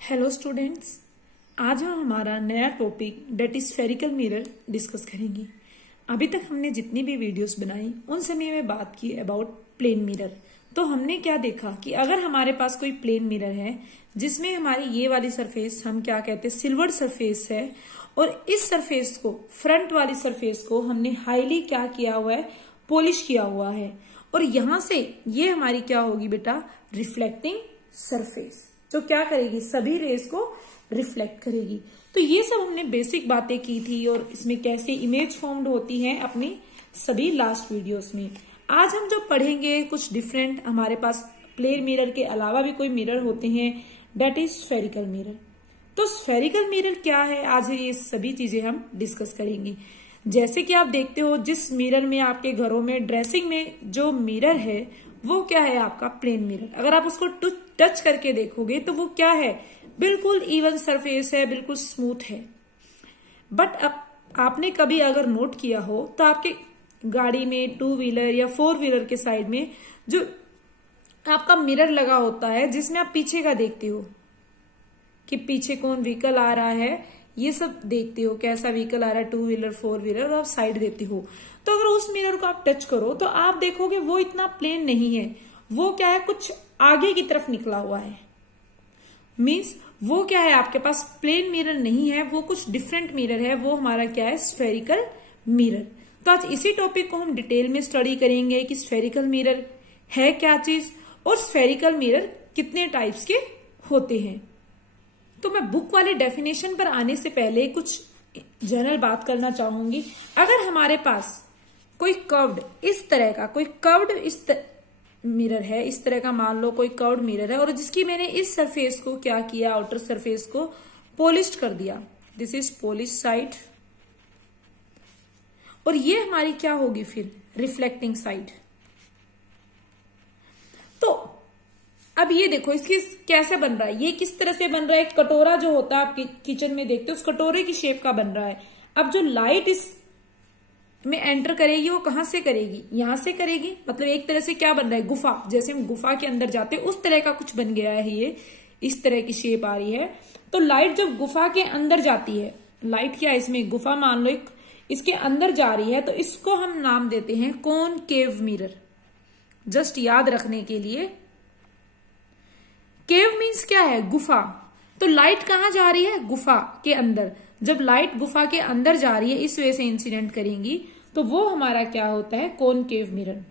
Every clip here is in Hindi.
हेलो स्टूडेंट्स, आज हम हमारा नया topic date is spherical mirror discuss करेंगे। अभी तक हमने जितनी भी वीडियोस बनाई उन सभी में बात की अबाउट प्लेन मिरर। तो हमने क्या देखा कि अगर हमारे पास कोई प्लेन मिरर है जिसमें हमारी ये वाली सरफेस हम क्या कहते हैं सिल्वर्ड सरफेस है, और इस सरफेस को फ्रंट वाली सरफेस को हमने हाईली क्या किया हुआ है, पॉलिश किया हुआ है, और यहां से ये हमारी क्या होगी बेटा, रिफ्लेक्टिंग सरफेस, जो क्या करेगी, सभी रेस को रिफ्लेक्ट करेगी। तो ये सब हमने बेसिक बातें की थी और इसमें कैसे इमेज फॉर्म्ड होती है अपनी सभी लास्ट वीडियोस में। आज हम जो पढ़ेंगे कुछ डिफरेंट, हमारे पास प्लेन मिरर के अलावा भी कोई मिरर होते हैं, डेट इज स्फेरिकल मिरर। तो स्फेरिकल मिरर क्या है, आज ये सभी चीजें हम डिस्कस करेंगे। जैसे कि आप देखते हो जिस मिरर में आपके घरों में ड्रेसिंग में जो मिरर है वो क्या है, आपका प्लेन मिरर। अगर आप उसको टच करके देखोगे तो वो क्या है, बिल्कुल इवन सरफेस है, बिल्कुल स्मूथ है। बट अब आपने कभी अगर नोट किया हो तो आपके गाड़ी में टू व्हीलर या फोर व्हीलर के साइड में जो आपका मिरर लगा होता है जिसमें आप पीछे का देखते हो कि पीछे कौन व्हीकल आ रहा है, ये सब देखते हो, कैसा व्हीकल आ रहा है, टू व्हीलर फोर व्हीलर, और आप साइड देते हो। तो अगर उस मिरर को आप टच करो तो आप देखोगे वो इतना प्लेन नहीं है, वो क्या है, कुछ आगे की तरफ निकला हुआ है। मीन्स वो क्या है, आपके पास प्लेन मिरर नहीं है, वो कुछ डिफरेंट मिरर है, वो हमारा क्या है, स्फेरिकल मिरर। तो आज इसी टॉपिक को हम डिटेल में स्टडी करेंगे कि स्फेरिकल मिरर है क्या चीज और स्फेरिकल मिरर कितने टाइप्स के होते हैं। तो मैं बुक वाली डेफिनेशन पर आने से पहले कुछ जनरल बात करना चाहूंगी। अगर हमारे पास कोई कर्व्ड इस तरह का कोई कर्व्ड मिरर है, इस तरह का मान लो कोई कर्व्ड मिरर है, और जिसकी मैंने इस सरफेस को क्या किया, आउटर सरफेस को पॉलिश कर दिया, दिस इज पॉलिश साइड, और ये हमारी क्या होगी फिर, रिफ्लेक्टिंग साइड। तो अब ये देखो इसकी कैसे बन रहा है, ये किस तरह से बन रहा है, एक कटोरा जो होता है आप किचन में देखते हो उस कटोरे की शेप का बन रहा है। अब जो लाइट इस में एंटर करेगी वो कहां से करेगी, यहां से करेगी, मतलब एक तरह से क्या बन रहा है, गुफा, जैसे हम गुफा के अंदर जाते हैं उस तरह का कुछ बन गया है, ये इस तरह की शेप आ रही है। तो लाइट जब गुफा के अंदर जाती है, लाइट क्या इसमें गुफा मान लो एक इसके अंदर जा रही है, तो इसको हम नाम देते हैं कॉनकेव मिरर। जस्ट याद रखने के लिए, केव मीन्स क्या है, गुफा। तो लाइट कहां जा रही है, गुफा के अंदर। जब लाइट गुफा के अंदर जा रही है, इस वजह से इंसिडेंट करेंगी, तो वो हमारा क्या होता है, कॉनकेव मिरर।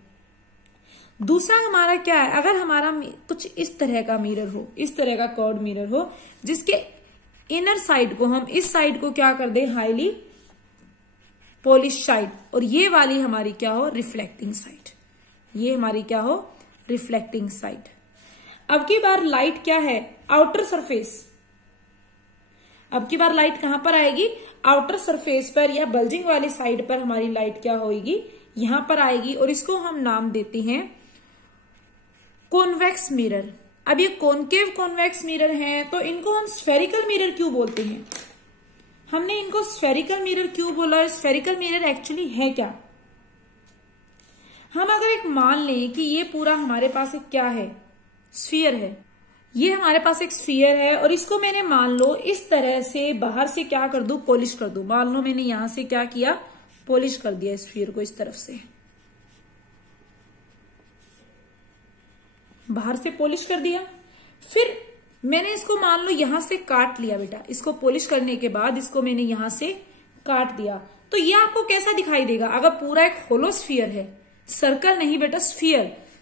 दूसरा हमारा क्या है, अगर हमारा कुछ इस तरह का मिरर हो, इस तरह का कर्व्ड मिरर हो, जिसके इनर साइड को हम इस साइड को क्या कर दे, हाईली पॉलिश साइड, और ये वाली हमारी क्या हो, रिफ्लेक्टिंग साइड, ये हमारी क्या हो, रिफ्लेक्टिंग साइड। अब की बार लाइट क्या है, आउटर सरफेस, अब की बार लाइट कहां पर आएगी, आउटर सरफेस पर या बल्जिंग वाली साइड पर हमारी लाइट क्या होगी, यहां पर आएगी, और इसको हम नाम देते हैं कॉन्वेक्स मिरर। अब ये कॉनकेव कॉन्वेक्स मिरर हैं, तो इनको हम स्फेरिकल मिरर क्यों बोलते हैं, हमने इनको स्फेरिकल मिरर क्यों बोला, स्फेरिकल मिरर एक्चुअली है क्या। हम अगर एक मान लें कि ये पूरा हमारे पास एक क्या है, स्फीयर है, ये हमारे पास एक स्फीयर है, और इसको मैंने मान लो इस तरह से बाहर से क्या कर दूं, पॉलिश कर दूं। मान लो मैंने यहां से क्या किया, पॉलिश कर दिया स्फीयर को, इस तरफ से बाहर से पॉलिश कर दिया। फिर मैंने इसको मान लो यहां से काट लिया बेटा, इसको पॉलिश करने के बाद इसको मैंने यहां से काट दिया, तो ये आपको कैसा दिखाई देगा, अगर पूरा एक होलो स्फीयर है, सर्कल नहीं बेटा,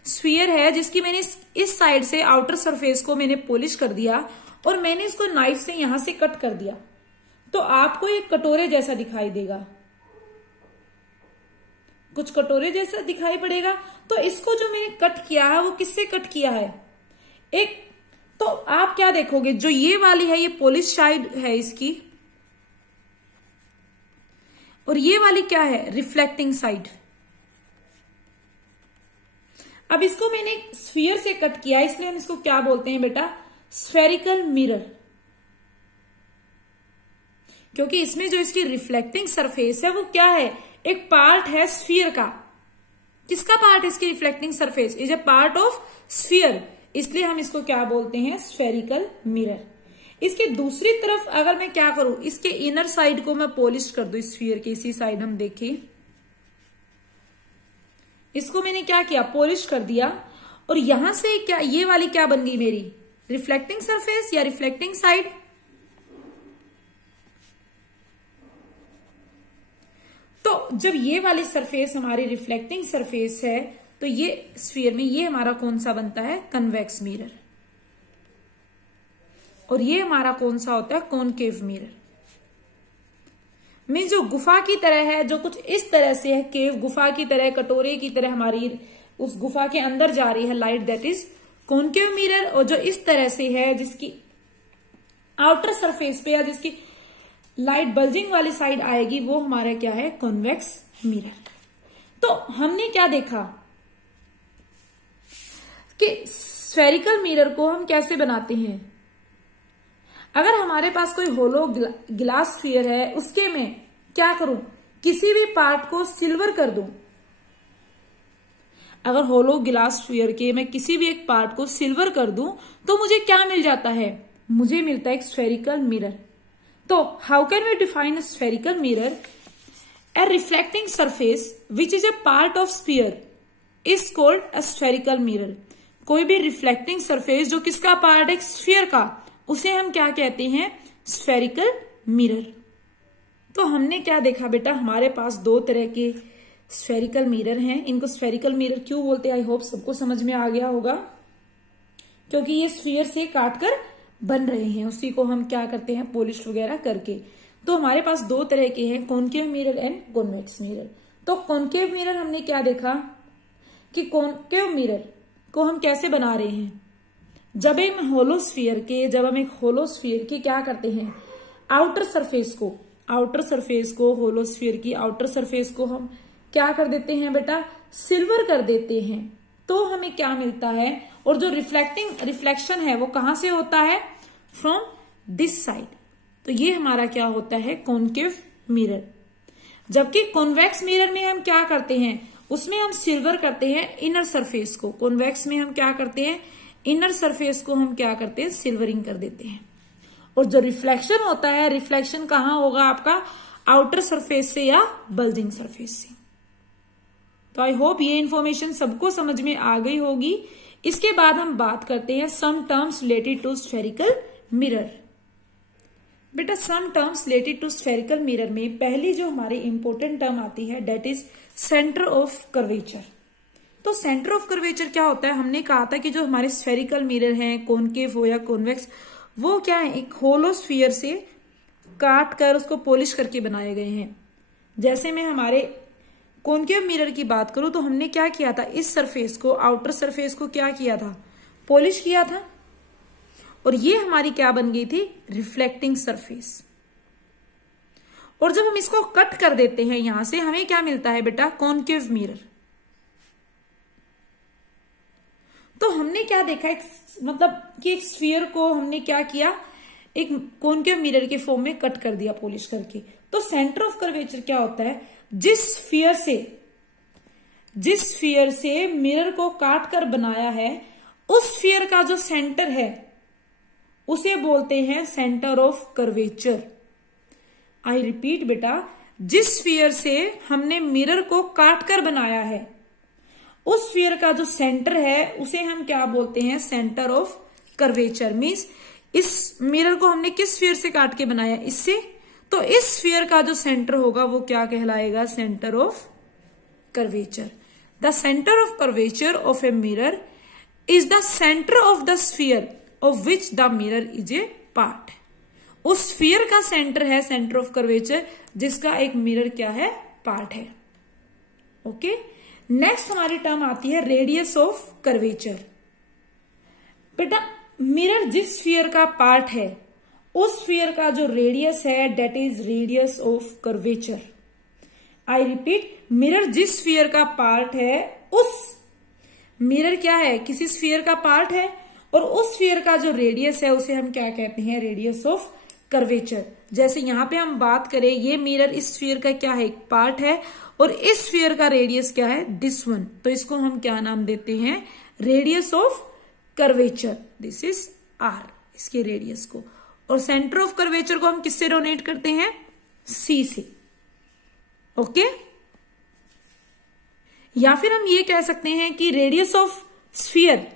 स्फीयर है, जिसकी मैंने इस साइड से आउटर सरफेस को मैंने पॉलिश कर दिया, और मैंने इसको नाइफ से यहां से कट कर दिया, तो आपको एक कटोरे जैसा दिखाई देगा, कुछ कटोरे जैसा दिखाई पड़ेगा। तो इसको जो मैंने कट किया है वो किससे कट किया है, एक, तो आप क्या देखोगे, जो ये वाली है ये पॉलिश साइड है इसकी, और ये वाली क्या है, रिफ्लेक्टिंग साइड। अब इसको मैंने स्फीयर से कट किया, इसलिए हम इसको क्या बोलते हैं बेटा, स्फेरिकल मिरर, क्योंकि इसमें जो इसकी रिफ्लेक्टिंग सरफेस है वो क्या है, एक पार्ट है स्फीयर का। किसका पार्ट है, इसकी reflecting surface is a part of sphere, इसलिए हम इसको क्या बोलते हैं, स्फेरिकल मिरर। इसके दूसरी तरफ अगर मैं क्या करूं, इसके इनर साइड को मैं पॉलिश कर दूं, स्फीयर के इसी साइड हम देखें, इसको मैंने क्या किया, पॉलिश कर दिया। और यहां से क्या, ये वाली क्या बन गई मेरी, रिफ्लेक्टिंग सरफेस या रिफ्लेक्टिंग साइड। तो जब ये वाली सरफेस हमारी रिफ्लेक्टिंग सरफेस है, तो ये स्फीयर में ये हमारा कौन सा बनता है, कन्वेक्स मिरर। और ये हमारा कौन सा होता है, कॉनकेव मिरर। मीन्स जो गुफा की तरह है, जो कुछ इस तरह से है, केव गुफा की तरह, कटोरे की तरह हमारी उस गुफा के अंदर जा रही है light, that is concave mirror. और जो इस तरह से है, जिसकी आउटर सरफेस पे या जिसकी लाइट बल्जिंग वाली साइड आएगी, वो हमारा क्या है, कॉन्वेक्स मिरर। तो हमने क्या देखा कि स्फेरिकल मिरर को हम कैसे बनाते हैं। अगर हमारे पास कोई होलो ग्लास स्फीयर है, उसके में क्या करूं, किसी भी पार्ट को सिल्वर कर दूं। अगर होलो ग्लास स्फीयर के मैं किसी भी एक पार्ट को सिल्वर कर दूं, तो मुझे क्या मिल जाता है, मुझे मिलता है एक स्फेरिकल मिरर। तो how can we define a spherical mirror, a reflecting surface which is a part of sphere is called a spherical mirror. कोई भी रिफ्लेक्टिंग सरफेस जो किसका पार्ट है, स्फीयर का, उसे हम क्या कहते हैं, स्फेरिकल मिरर। तो हमने क्या देखा बेटा, हमारे पास दो तरह के स्फेरिकल मिरर हैं। इनको स्फेरिकल मिरर क्यों बोलते हैं, आई होप सबको समझ में आ गया होगा, क्योंकि ये स्फीयर से काटकर बन रहे हैं, उसी को हम क्या करते हैं, पॉलिश वगैरह करके। तो हमारे पास दो तरह के हैं, concave mirror and convex mirror. तो कॉनकेव मिरर हमने क्या देखा कि कॉनकेव मिरर को हम कैसे बना रहे हैं, जब हम होलो स्फीयर के क्या करते हैं, आउटर सरफेस को होलो स्फीयर की आउटर सरफेस को हम क्या कर देते हैं बेटा, सिल्वर कर देते हैं। तो हमें क्या मिलता है, और जो रिफ्लेक्शन है वो कहां से होता है, फ्रॉम दिस साइड। तो ये हमारा क्या होता है, कॉनकेव मिरर। जबकि कॉन्वेक्स मिरर में हम क्या करते हैं, उसमें हम सिल्वर करते हैं इनर सरफेस को। कॉन्वेक्स में हम क्या करते हैं, इनर सरफेस को हम क्या करते हैं, सिल्वरिंग कर देते हैं। और जो रिफ्लेक्शन होता है, रिफ्लेक्शन कहां होगा आपका, आउटर सरफेस से या बल्जिंग सरफेस से। तो आई होप ये इंफॉर्मेशन सबको समझ में आ गई होगी। इसके बाद हम बात करते हैं some terms related to spherical mirror. बेटा some terms related to spherical mirror में पहली जो हमारी इंपॉर्टेंट टर्म आती है, that is centre of curvature. तो सेंटर ऑफ कर्वेचर क्या होता है, हमने कहा था कि जो हमारे स्फेरिकल मिरर हैं, कॉनकेव हो या कॉन्वेक्स, वो क्या है, एक होलो स्फीयर से काट कर उसको पॉलिश करके बनाए गए हैं। जैसे मैं हमारे कॉनकेव मिरर की बात करूं, तो हमने क्या किया था, इस सरफेस को, आउटर सरफेस को क्या किया था, पॉलिश किया था। और ये हमारी क्या बन गई थी, रिफ्लेक्टिंग सरफेस। और जब हम इसको कट कर देते हैं यहां से, हमें क्या मिलता है बेटा, कॉनकेव मिरर। तो हमने क्या देखा, मतलब कि एक स्फीयर को हमने क्या किया, एक कॉनकेव मिरर के फॉर्म में कट कर दिया पॉलिश करके। तो सेंटर ऑफ कर्वेचर क्या होता है, जिस स्फीयर से मिरर को काट कर बनाया है, उस स्फीयर का जो सेंटर है उसे बोलते हैं centre of curvature. I repeat बेटा, जिस स्फीयर से हमने मिरर को काट कर बनाया है, उस स्फीयर का जो सेंटर है उसे हम क्या बोलते हैं, सेंटर ऑफ कर्वेचर। मीन्स इस मिरर को हमने किस स्फीयर से काट के बनाया, इससे, तो इस स्फीयर का जो सेंटर होगा वो क्या कहलाएगा, centre of curvature. The centre of curvature of a mirror is the centre of the sphere of which the mirror is a part. उस स्फीयर का सेंटर है सेंटर ऑफ कर्वेचर, जिसका एक मिरर क्या है, पार्ट है। ओके, नेक्स्ट हमारी टर्म आती है रेडियस ऑफ कर्वेचर। बेटा मिरर जिस स्फीयर का पार्ट है, उस स्फीयर का जो रेडियस है, that is radius of curvature. I repeat, mirror जिस स्फीयर का पार्ट है, उस मिरर क्या है, किसी स्फीयर का पार्ट है, और उस स्फीयर का जो रेडियस है उसे हम क्या कहते हैं, रेडियस ऑफ कर्वेचर। जैसे यहां पे हम बात करें, ये मिरर इस स्फीयर का क्या है, एक पार्ट है, और इस स्फीयर का रेडियस क्या है, दिस वन। तो इसको हम क्या नाम देते हैं, radius of curvature. This is R, इसके रेडियस को। और सेंटर ऑफ कर्वेचर को हम किससे डोनेट करते हैं? सी से। ओके, या फिर हम ये कह सकते हैं कि radius of sphere,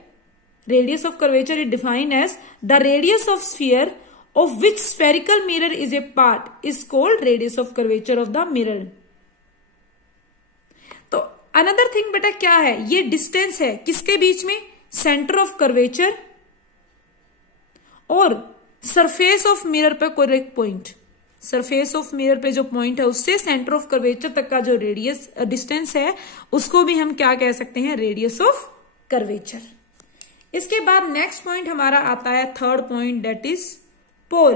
radius of curvature is defined as the radius of sphere of which spherical mirror is a part is called radius of curvature of the mirror. तो अनदर थिंग बेटा क्या है, ये डिस्टेंस है किसके बीच में? सेंटर ऑफ कर्वेचर और सरफेस ऑफ मिरर पे correct point, surface of mirror पे जो पॉइंट है उससे सेंटर ऑफ कर्वेचर तक का जो रेडियस डिस्टेंस है उसको भी हम क्या कह सकते हैं? Radius of curvature. इसके बाद नेक्स्ट पॉइंट हमारा आता है third point, that is pole.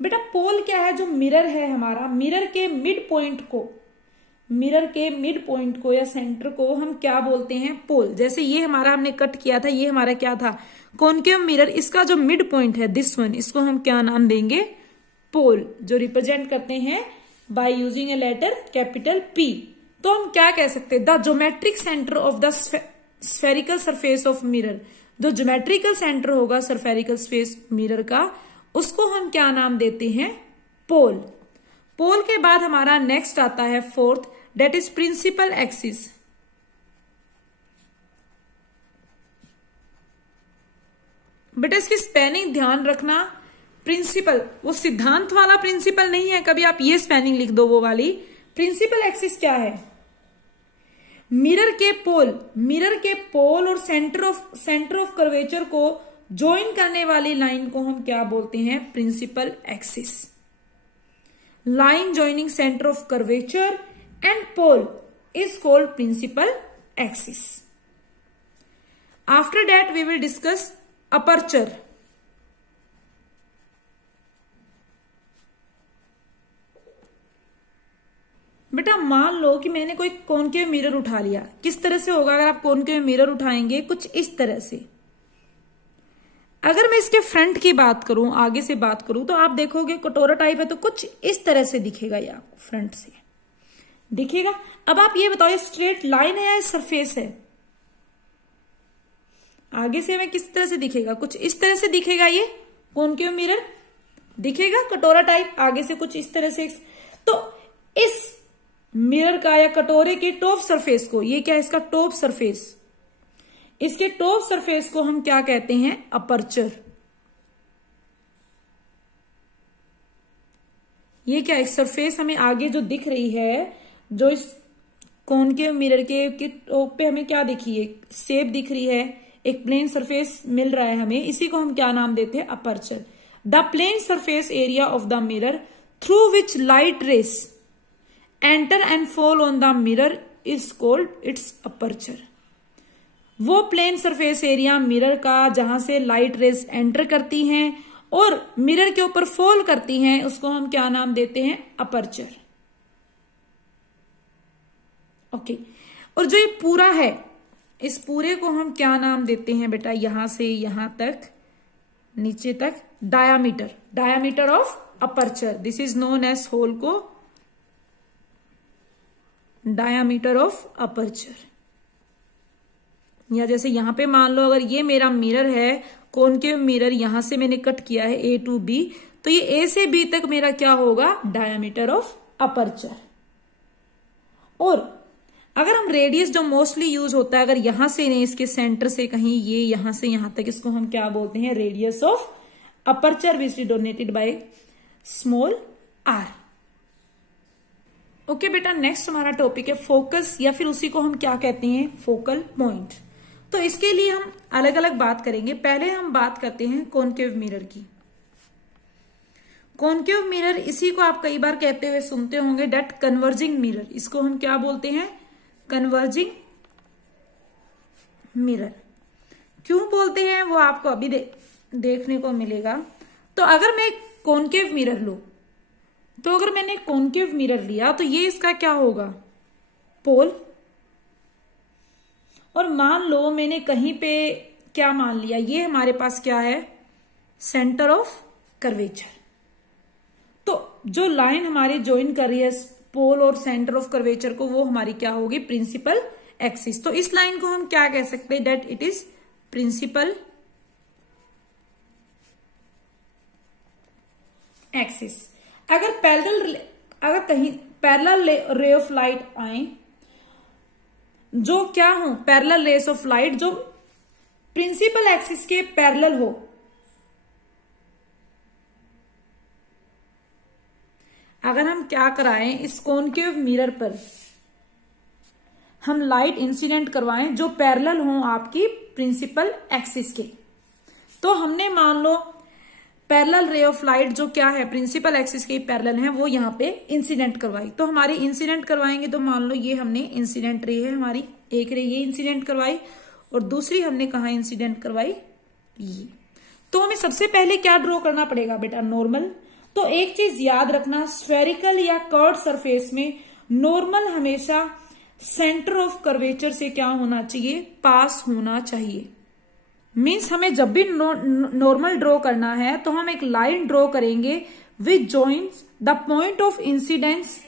बेटा पोल क्या है? जो मिरर है हमारा, मिरर के मिड पॉइंट को, मिरर के मिड पॉइंट को या सेंटर को हम क्या बोलते हैं? पोल। जैसे ये हमारा हमने कट किया था, ये हमारा क्या था? Concave mirror. इसका जो मिड पॉइंट है दिस वन, इसको हम क्या नाम देंगे? पोल, जो रिप्रेजेंट करते हैं by using a letter capital P। तो हम क्या कह सकते हैं? The geometric centre of the spherical surface of mirror. जो ज्योमेट्रिकल सेंटर होगा स्फेरिकल स्पेस मिरर का, उसको हम क्या नाम देते हैं? पोल। पोल के बाद हमारा नेक्स्ट आता है fourth, that is principal axis. बेटा इसकी स्पेलिंग ध्यान रखना, प्रिंसिपल वो सिद्धांत वाला प्रिंसिपल नहीं है, कभी आप ये स्पेलिंग लिख दो वो वाली। प्रिंसिपल एक्सिस क्या है? मिरर के पोल, मिरर के पोल और सेंटर ऑफ कर्वेचर को ज्वाइन करने वाली लाइन को हम क्या बोलते हैं? Principal axis. Line joining centre of curvature and pole is called principal axis. After that we will discuss aperture. बेटा मान लो कि मैंने कोई कॉनकेव मिरर उठा लिया। किस तरह से होगा अगर आप कॉनकेव मिरर उठाएंगे? कुछ इस तरह से। अगर मैं इसके फ्रंट की बात करूं, आगे से बात करूं, तो आप देखोगे कटोरा टाइप है तो कुछ इस तरह से दिखेगा, ये आपको फ्रंट से दिखेगा। अब आप ये बताओ, ये स्ट्रेट लाइन है या सरफेस है? आगे से हमें किस तरह से दिखेगा? कुछ इस तरह से दिखेगा। ये कॉनकेव मिरर दिखेगा कटोरा टाइप, आगे से कुछ इस तरह से। तो इस मिरर का या कटोरे के टॉप सरफेस को, ये क्या है? इसका टॉप सरफेस, इसके टॉप सरफेस को हम क्या कहते हैं? अपर्चर। ये क्या, एक सरफेस हमें आगे जो दिख रही है, जो इस कॉनकेव मिरर के टॉप पे हमें क्या दिखी है? शेप दिख रही है, एक प्लेन सरफेस मिल रहा है हमें, इसी को हम क्या नाम देते हैं? Aperture. The plane surface area of the mirror through which light rays enter and fall on the mirror is called its aperture. वो प्लेन सरफेस एरिया मिरर का जहां से लाइट रेस एंटर करती हैं और मिरर के ऊपर फॉल करती हैं, उसको हम क्या नाम देते हैं? अपर्चर। ओके, और जो ये पूरा है, इस पूरे को हम क्या नाम देते हैं बेटा? यहां से यहां तक, नीचे तक diameter, diameter of aperture. This is known as whole को डायामीटर ऑफ अपर्चर। या जैसे यहां पे मान लो अगर ये मेरा मिरर है, कॉनकेव मिरर, यहां से मैंने कट किया है A to B, तो ये A से B तक मेरा क्या होगा? Diameter of aperture. और अगर हम रेडियस जो मोस्टली यूज होता है, अगर यहां से नहीं, इसके सेंटर से कहीं ये यहां से यहां तक, इसको हम क्या बोलते हैं? Radius of aperture which is donated by small r। Okay बेटा, नेक्स्ट हमारा टॉपिक है फोकस, या फिर उसी को हम क्या कहते हैं? Focal point. तो इसके लिए हम अलग अलग बात करेंगे। पहले हम बात करते हैं कॉनकेव मिरर की। कॉनकेव मिरर, इसी को आप कई बार कहते हुए सुनते होंगे, डेट कन्वर्जिंग मिरर। इसको हम क्या बोलते हैं? Converging mirror. क्यों बोलते हैं वो आपको अभी देखने को मिलेगा। तो अगर मैं कॉनकेव मिरर लूं, तो अगर मैंने कॉनकेव मिरर लिया तो ये इसका क्या होगा? पोल। और मान लो मैंने कहीं पे क्या मान लिया, ये हमारे पास क्या है? Centre of curvature. तो जो लाइन हमारी ज्वाइन कर रही है पोल और सेंटर ऑफ कर्वेचर को, वो हमारी क्या होगी? Principal axis. तो इस लाइन को हम क्या कह सकते हैं? That it is principal axis. अगर कहीं पैरेलल रे ऑफ लाइट आए, जो क्या हो, पैरेलल रेस ऑफ लाइट जो प्रिंसिपल एक्सिस के पैरेलल हो, अगर हम क्या कराएं, इस कॉनकेव मिरर पर हम लाइट इंसिडेंट करवाएं जो पैरेलल हो आपकी प्रिंसिपल एक्सिस के, तो हमने मान लो पैरेलल रे ऑफ लाइट जो क्या है प्रिंसिपल एक्सिस के पैरेलल है, वो यहाँ पे इंसिडेंट करवाई। तो हमारी इंसिडेंट करवाएंगे तो मान लो ये हमने इंसिडेंट रे है हमारी, एक रे ये इंसिडेंट करवाई और दूसरी हमने कहा इंसिडेंट करवाई ये। तो हमें सबसे पहले क्या ड्रॉ करना पड़ेगा बेटा, नॉर्मल। तो एक चीज याद रखना, स्फेरिकल या कर्व सरफेस में नॉर्मल हमेशा सेंटर ऑफ कर्वेचर से क्या होना चाहिए, पास होना चाहिए। मीन्स हमें जब भी नॉर्मल ड्रॉ करना है तो हम एक लाइन ड्रॉ करेंगे which joins the point of incidence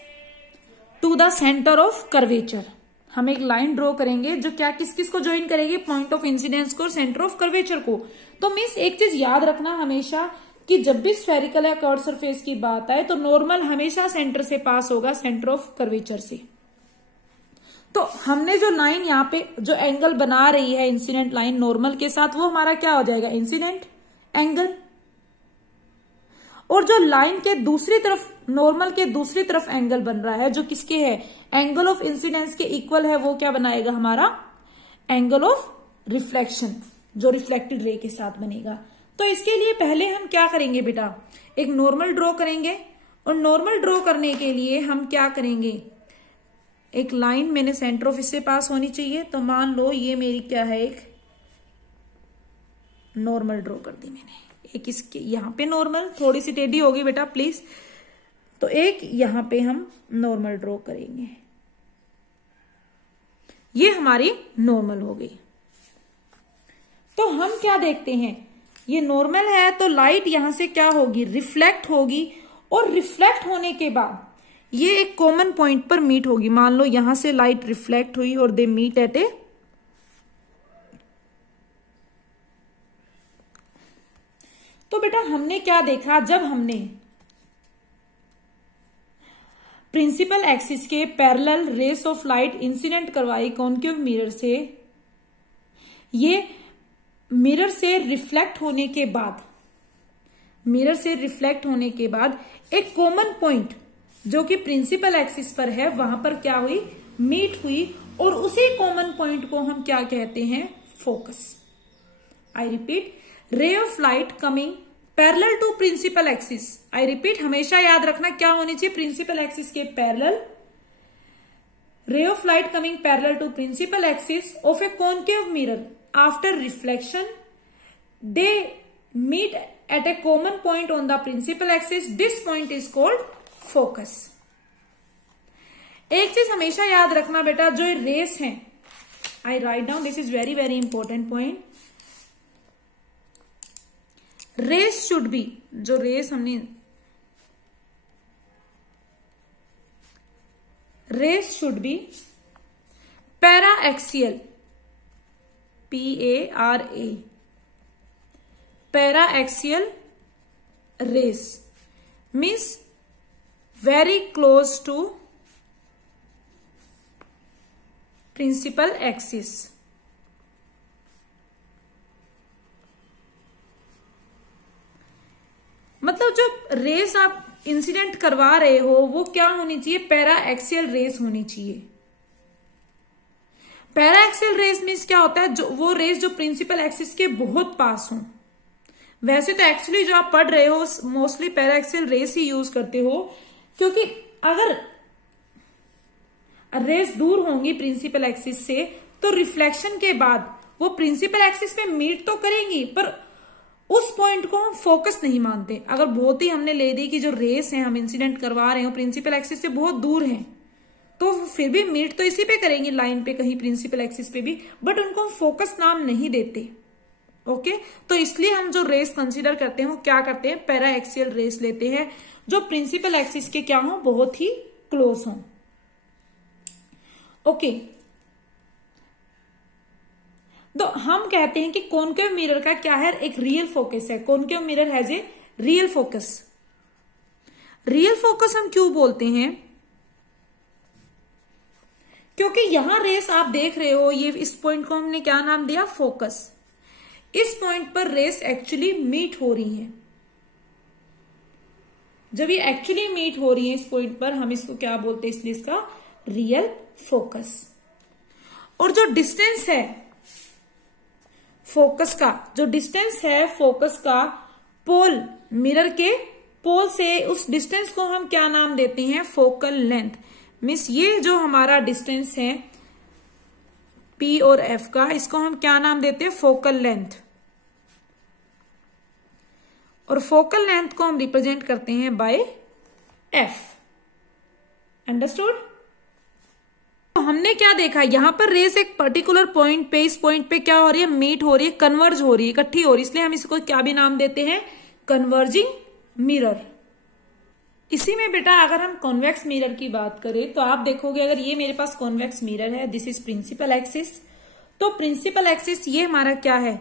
to the centre of curvature. हम एक लाइन ड्रॉ करेंगे जो क्या किस किस को ज्वाइन करेगी, पॉइंट ऑफ इंसिडेंस को और सेंटर ऑफ कर्वेचर को। तो मीन्स एक चीज याद रखना हमेशा कि जब भी स्फेरिकल या कर्व सरफेस की बात आए तो नॉर्मल हमेशा सेंटर से पास होगा, सेंटर ऑफ कर्वेचर से। तो हमने जो लाइन यहाँ पे जो एंगल बना रही है इंसिडेंट लाइन नॉर्मल के साथ, वो हमारा क्या हो जाएगा, इंसिडेंट एंगल। और जो लाइन के दूसरी तरफ, नॉर्मल के दूसरी तरफ एंगल बन रहा है जो किसके है, एंगल ऑफ इंसिडेंस के इक्वल है, वो क्या बनाएगा हमारा एंगल ऑफ रिफ्लेक्शन, जो रिफ्लेक्टेड रे के साथ बनेगा। तो इसके लिए पहले हम क्या करेंगे बेटा, एक नॉर्मल ड्रॉ करेंगे और नॉर्मल ड्रॉ करने के लिए हम क्या करेंगे, एक लाइन मैंने सेंटर ऑफ इससे पास होनी चाहिए। तो मान लो ये मेरी क्या है, एक नॉर्मल ड्रॉ कर दी मैंने, एक इसके यहां पे नॉर्मल, थोड़ी सी टेढ़ी होगी बेटा प्लीज। तो एक यहां पे हम नॉर्मल ड्रॉ करेंगे, ये हमारी नॉर्मल हो गई। तो हम क्या देखते हैं, ये नॉर्मल है तो लाइट यहां से क्या होगी, रिफ्लेक्ट होगी, और रिफ्लेक्ट होने के बाद ये एक कॉमन पॉइंट पर मीट होगी। मान लो यहां से लाइट रिफ्लेक्ट हुई और दे मीट एट ए, तो बेटा हमने क्या देखा, जब हमने प्रिंसिपल एक्सिस के parallel rays of light incident करवाई कॉनकेव मिरर से, ये मिरर से रिफ्लेक्ट होने के बाद, मिरर से रिफ्लेक्ट होने के बाद एक कॉमन पॉइंट जो कि प्रिंसिपल एक्सिस पर है वहां पर क्या हुई, मीट हुई, और उसी कॉमन पॉइंट को हम क्या कहते हैं, focus. I repeat, ray of light coming parallel to principal axis. I repeat, हमेशा याद रखना क्या होनी चाहिए, प्रिंसिपल एक्सिस के parallel, ray of light coming parallel to principal axis of a concave mirror after reflection, they meet at a common point on the principal axis, this point is called focus. एक चीज हमेशा याद रखना बेटा, जो रेस है, I write down, this is very very important point, rays should be, जो रेस हमने, rays should be paraxial, PARA, paraxial rays means very close to principal axis। मतलब जो रेस आप इंसिडेंट करवा रहे हो वो क्या होनी चाहिए, पैरा एक्सियल रेस होनी चाहिए। पैरा एक्सियल रेस मीन्स क्या होता है, जो वो रेस जो प्रिंसिपल एक्सिस के बहुत पास हो। वैसे तो एक्चुअली जो आप पढ़ रहे हो मोस्टली पैरा एक्सियल रेस ही यूज करते हो, क्योंकि अगर रेस दूर होंगी प्रिंसिपल एक्सिस से तो रिफ्लेक्शन के बाद वो प्रिंसिपल एक्सिस पे मीट तो करेंगी, पर उस पॉइंट को हम फोकस नहीं मानते। अगर बहुत ही हमने ले दी कि जो रेस है हम इंसिडेंट करवा रहे हो प्रिंसिपल एक्सिस से बहुत दूर हैं, तो फिर भी मीट तो इसी पे करेंगे, लाइन पे कहीं प्रिंसिपल एक्सिस पे भी, बट उनको हम फोकस नाम नहीं देते। ओके, तो इसलिए हम जो रेस कंसीडर करते हैं वो क्या करते हैं, पैरा एक्सियल रेस लेते हैं, जो प्रिंसिपल एक्सिस के क्या हो, बहुत ही क्लोज हो। ओके, तो हम कहते हैं कि कॉनकेव मिरर का क्या है, एक रियल फोकस है। Concave mirror has a real focus. Real focus हम क्यों बोलते हैं? क्योंकि यहां रेस आप देख रहे हो, ये इस पॉइंट को हमने क्या नाम दिया? फोकस। इस पॉइंट पर रेस एक्चुअली मीट हो रही है। जब ये एक्चुअली मीट हो रही है इस पॉइंट पर, हम इसको क्या बोलते हैं? इसलिए इसका रियल फोकस। और जो डिस्टेंस है फोकस का, जो डिस्टेंस है फोकस का पोल, मिरर के पोल से, उस डिस्टेंस को हम क्या नाम देते हैं? Focal length. मीन्स ये जो हमारा डिस्टेंस है P और F का, इसको हम क्या नाम देते हैं? Focal length. और फोकल लेंथ को हम रिप्रेजेंट करते हैं बाय F। अंडरस्टूड? तो हमने क्या देखा, यहां पर रेस एक पर्टिकुलर पॉइंट पे, इस पॉइंट पे क्या हो रही है? मीट हो रही है, कन्वर्ज हो रही है, इकट्ठी हो रही है, इसलिए हम इसको क्या भी नाम देते हैं? Converging mirror. इसी में बेटा अगर हम कॉन्वेक्स मिरर की बात करें तो आप देखोगे, अगर ये मेरे पास कॉन्वेक्स मिरर है, दिस इज प्रिंसिपल एक्सिस। तो प्रिंसिपल एक्सिस ये हमारा क्या है?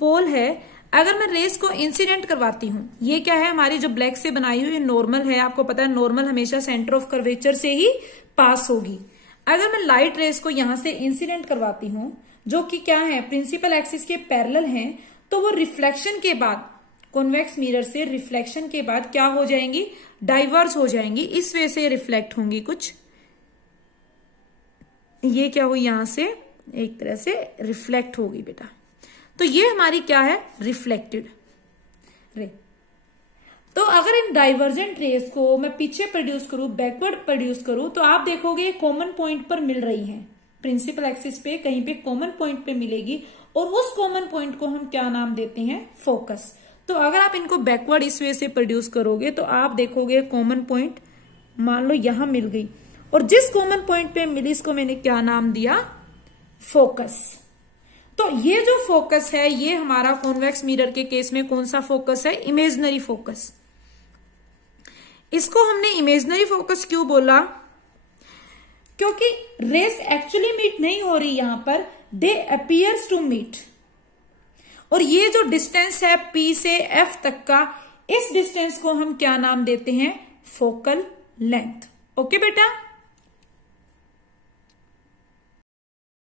पोल है। अगर मैं रेस को इंसिडेंट करवाती हूं, ये क्या है? हमारी जो ब्लैक से बनाई हुई नॉर्मल है। आपको पता है नॉर्मल हमेशा सेंटर ऑफ कर्वेचर से ही पास होगी। अगर मैं लाइट रेस को यहां से इंसिडेंट करवाती हूं, जो कि क्या है? प्रिंसिपल एक्सिस के पैरेलल है, तो वो रिफ्लेक्शन के बाद, कॉन्वेक्स मिरर से रिफ्लेक्शन के बाद क्या हो जाएंगी? डाइवर्ज हो जाएंगी। इस वे से रिफ्लेक्ट होंगी कुछ। ये क्या हुई? यहां से एक तरह से रिफ्लेक्ट होगी बेटा। तो ये हमारी क्या है? Reflected ray. तो अगर इन डाइवर्जेंट रेस को मैं पीछे प्रोड्यूस करूं, बैकवर्ड प्रोड्यूस करूं, तो आप देखोगे कॉमन पॉइंट पर मिल रही है। प्रिंसिपल एक्सिस पे कहीं पे कॉमन पॉइंट पे मिलेगी, और उस कॉमन पॉइंट को हम क्या नाम देते हैं? फोकस। तो अगर आप इनको बैकवर्ड इस वे से प्रोड्यूस करोगे तो आप देखोगे कॉमन पॉइंट मान लो यहां मिल गई, और जिस कॉमन पॉइंट पे मिली इसको मैंने क्या नाम दिया? फोकस। तो ये जो फोकस है, ये हमारा कॉन्वेक्स मिरर के केस में कौन सा फोकस है? Imaginary focus. इसको हमने इमेजिनरी फोकस क्यों बोला? क्योंकि रेस एक्चुअली मीट नहीं हो रही यहां पर, दे अपीयर्स टू मीट। और ये जो डिस्टेंस है P से F तक का, इस डिस्टेंस को हम क्या नाम देते हैं? Focal length. ओके बेटा?